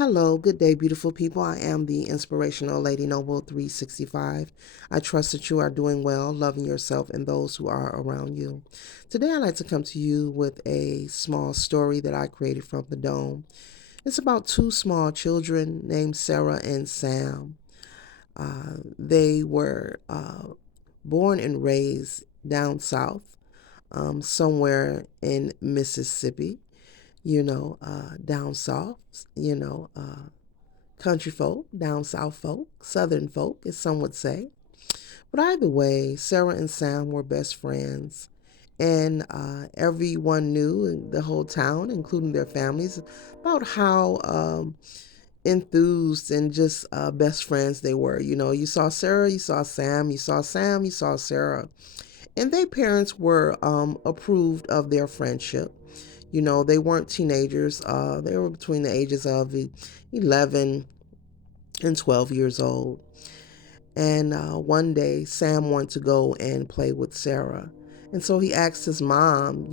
Hello, good day, beautiful people. I am the inspirational Lady Noble 365. I trust that you are doing well, loving yourself and those who are around you. Today, I'd like to come to you with a small story that I created from the Dome. It's about two small children named Sarah and Sam. They were born and raised down south, somewhere in Mississippi, down south, country folk, down south folk, southern folk, as some would say. But either way, Sarah and Sam were best friends. And everyone knew in the whole town, including their families, about how enthused and just best friends they were. You saw Sarah, you saw Sam, you saw Sam, you saw Sarah. And their parents were approved of their friendship. They weren't teenagers. They were between the ages of 11 and 12 years old. And one day, Sam wanted to go and play with Sarah. And so he asked his mom,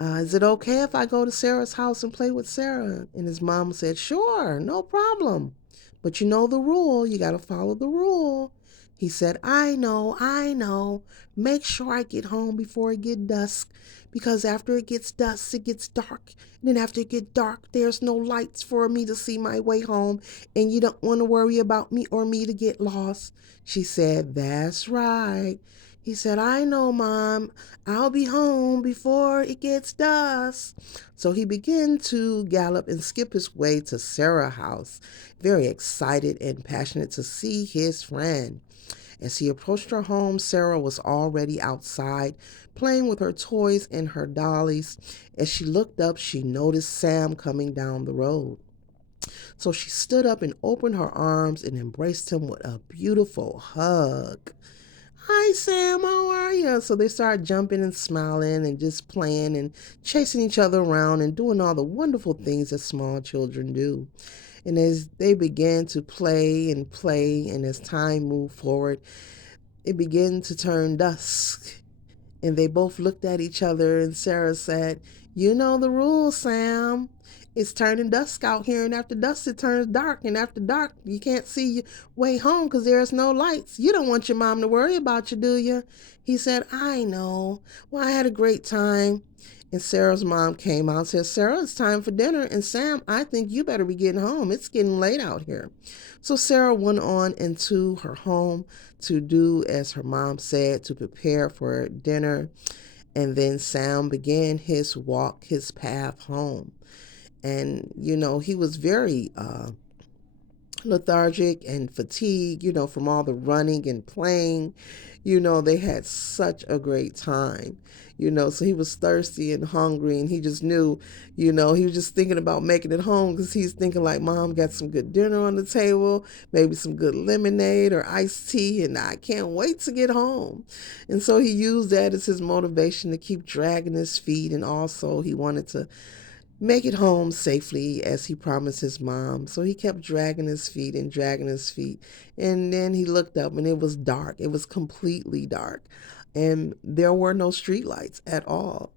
is it okay if I go to Sarah's house and play with Sarah? And his mom said, sure, no problem. But you know the rule. You got to follow the rule. He said, I know, I know. Make sure I get home before it gets dusk, because after it gets dusk, it gets dark. And then after it gets dark, there's no lights for me to see my way home. And you don't want to worry about me or me to get lost. She said, that's right. He said, I know, Mom. I'll be home before it gets dusk. So he began to gallop and skip his way to Sarah's house, very excited and passionate to see his friend. As he approached her home, Sarah was already outside, playing with her toys and her dollies. As she looked up, she noticed Sam coming down the road. So she stood up and opened her arms and embraced him with a beautiful hug. Hi, Sam, how are you? So they started jumping and smiling and just playing and chasing each other around and doing all the wonderful things that small children do. And as they began to play, and as time moved forward, it began to turn dusk. And they both looked at each other, and Sarah said, you know the rules, Sam. It's turning dusk out here, and after dusk it turns dark, and after dark you can't see your way home because there's no lights. You don't want your mom to worry about you, do you? He said, I know. Well, I had a great time. And Sarah's mom came out and said, Sarah, it's time for dinner. And Sam, I think you better be getting home. It's getting late out here. So Sarah went on into her home to do as her mom said, to prepare for dinner. And then Sam began his walk, his path home. And, he was very lethargic and fatigued, from all the running and playing. They had such a great time, so he was thirsty and hungry, and he just knew, he was just thinking about making it home because he's thinking like, Mom got some good dinner on the table, maybe some good lemonade or iced tea, and I can't wait to get home. And so he used that as his motivation to keep dragging his feet, and also he wanted to make it home safely as he promised his mom. So he kept dragging his feet and dragging his feet. And then he looked up and it was dark. It was completely dark. And there were no streetlights at all.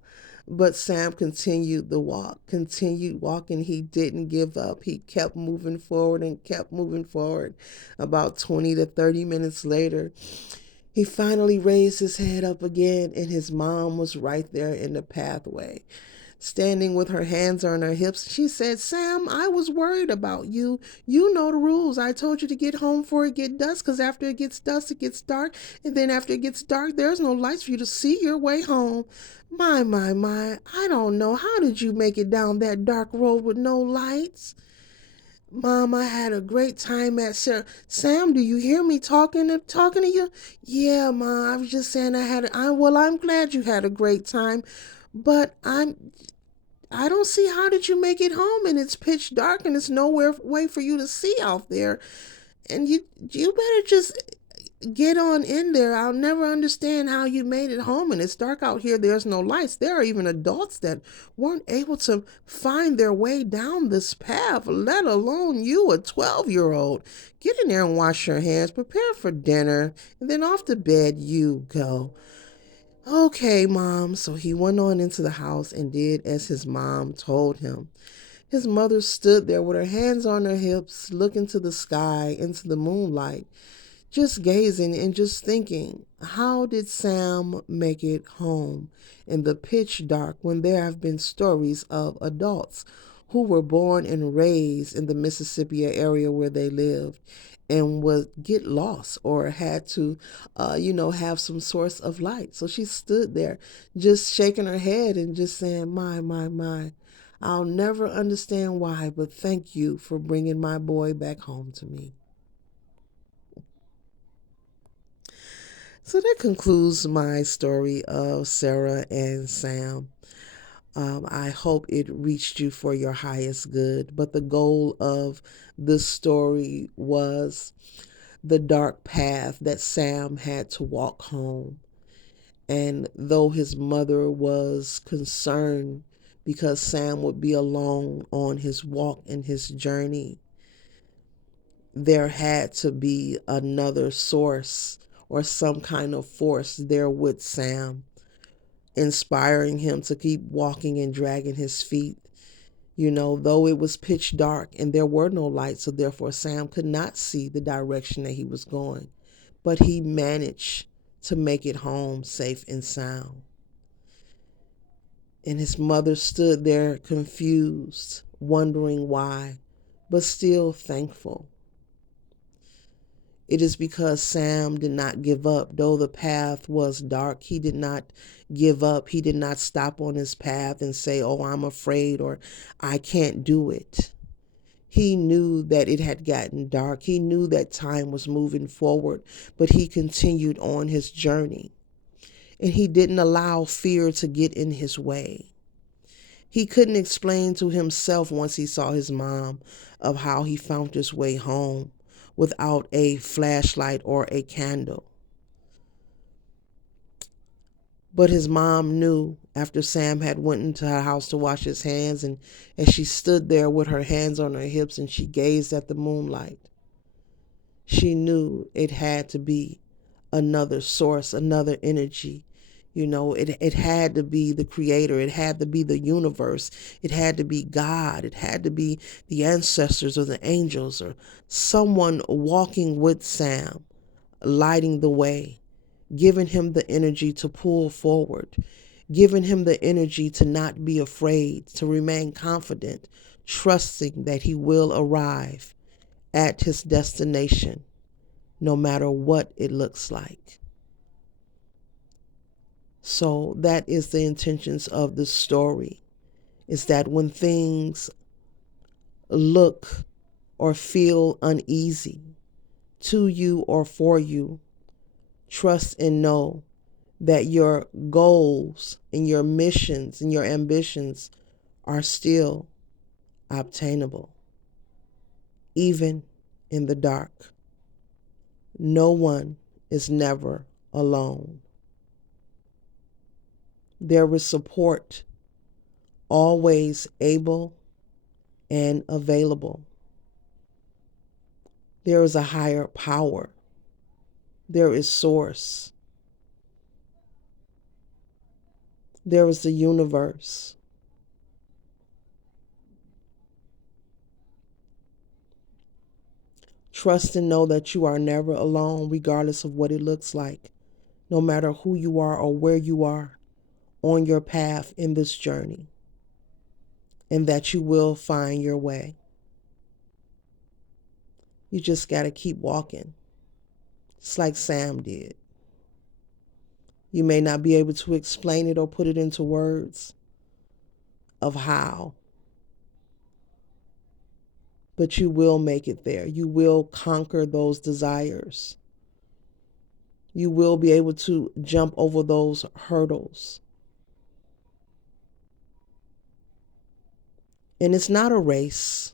But Sam continued the walk, continued walking. He didn't give up. He kept moving forward and kept moving forward. About 20 to 30 minutes later, he finally raised his head up again, and his mom was right there in the pathway, standing with her hands on her hips. She said, Sam, I was worried about you. You know the rules. I told you to get home before it gets dusk, because after it gets dusk, it gets dark. And then after it gets dark, there's no lights for you to see your way home. My, I don't know. How did you make it down that dark road with no lights? Mom, I had a great time at Sarah. Sam, do you hear me talking to you? Yeah, Mom, I was just saying I'm glad you had a great time, but I don't see how did you make it home, and it's pitch dark and it's nowhere way for you to see out there. And you better just get on in there. I'll never understand how you made it home, and it's dark out here. There's no lights. There are even adults that weren't able to find their way down this path, let alone you, a 12-year-old. Get in there and wash your hands, prepare for dinner, and then off to bed you go. Okay, Mom. So he went on into the house and did as his mom told him. His mother stood there with her hands on her hips, looking to the sky, into the moonlight, just gazing and just thinking, how did Sam make it home in the pitch dark when there have been stories of adults who were born and raised in the Mississippi area where they lived and would get lost or had to, have some source of light. So she stood there just shaking her head and just saying, my. I'll never understand why, but thank you for bringing my boy back home to me. So that concludes my story of Sarah and Sam. I hope it reached you for your highest good. But the goal of this story was the dark path that Sam had to walk home. And though his mother was concerned because Sam would be alone on his walk and his journey, there had to be another source or some kind of force there with Sam, inspiring him to keep walking and dragging his feet. Though it was pitch dark and there were no lights, so therefore Sam could not see the direction that he was going. But he managed to make it home safe and sound. And his mother stood there confused, wondering why, but still thankful. It is because Sam did not give up. Though the path was dark, he did not give up. He did not stop on his path and say, oh, I'm afraid or I can't do it. He knew that it had gotten dark. He knew that time was moving forward, but he continued on his journey. And he didn't allow fear to get in his way. He couldn't explain to himself once he saw his mom of how he found his way home without a flashlight or a candle. But his mom knew after Sam had went into her house to wash his hands, and as she stood there with her hands on her hips and she gazed at the moonlight, she knew it had to be another source, another energy. It had to be the creator. It had to be the universe. It had to be God. It had to be the ancestors or the angels or someone walking with Sam, lighting the way, giving him the energy to pull forward, giving him the energy to not be afraid, to remain confident, trusting that he will arrive at his destination, no matter what it looks like. So that is the intentions of the story, is that when things look or feel uneasy to you or for you, trust and know that your goals and your missions and your ambitions are still obtainable, even in the dark. No one is never alone. There is support always able and available. There is a higher power. There is source. There is the universe. Trust and know that you are never alone, regardless of what it looks like, no matter who you are or where you are on your path in this journey, and that you will find your way. You just got to keep walking. It's like Sam did. You may not be able to explain it or put it into words of how, but you will make it there. You will conquer those desires. You will be able to jump over those hurdles. And it's not a race.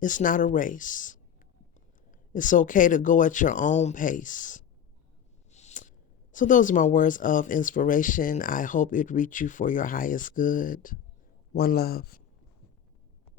It's not a race. It's okay to go at your own pace. So those are my words of inspiration. I hope it reached you for your highest good. One love.